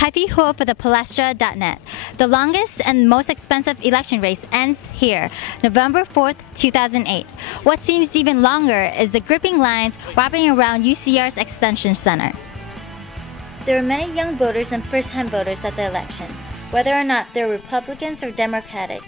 Haiphie for the Palestra.net. The longest and most expensive election race ends here, November 4th, 2008. What seems even longer is the gripping lines wrapping around UCR's Extension Center. There are many young voters and first-time voters at the election. Whether or not they're Republicans or Democrats,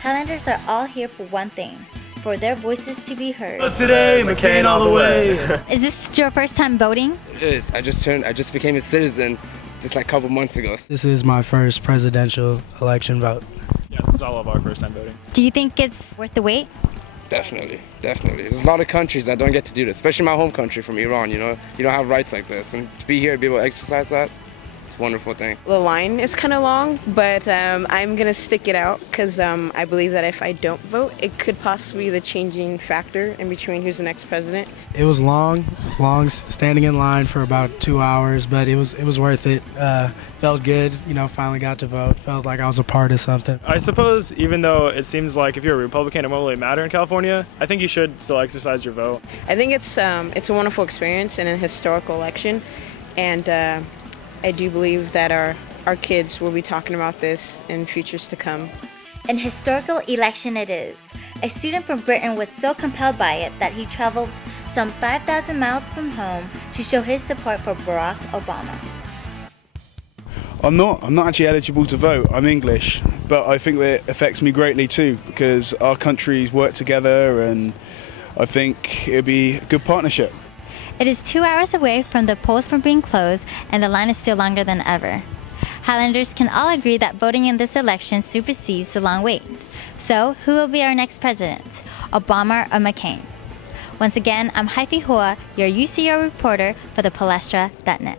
Highlanders are all here for one thing: for their voices to be heard. Today, McCain all the way. Is this your first time voting? It is. I just became a citizen just like a couple months ago. This is my first presidential election vote. Yeah, this is all of our first time voting. Do you think it's worth the wait? Definitely. There's a lot of countries that don't get to do this, especially my home country from Iran, you know. You don't have rights like this, and to be here and be able to exercise that, it's a wonderful thing. The line is kind of long, but I'm going to stick it out because I believe that if I don't vote, it could possibly be the changing factor in between who's the next president. It was long standing in line for about 2 hours, but it was worth it. Felt good, you know, finally got to vote. Felt like I was a part of something. I suppose even though it seems like if you're a Republican it won't really matter in California, I think you should still exercise your vote. I think it's a wonderful experience and a historical election, and I do believe that our kids will be talking about this in futures to come. An historical election it is. A student from Britain was so compelled by it that he traveled some 5,000 miles from home to show his support for Barack Obama. I'm not actually eligible to vote. I'm English, but I think that affects me greatly too because our countries work together, and I think it'd be a good partnership. It is 2 hours away from the polls from being closed, and the line is still longer than ever. Highlanders can all agree that voting in this election supersedes the long wait. So, who will be our next president, Obama or McCain? Once again, I'm Haiphie, your UCR reporter for the Palestra.net.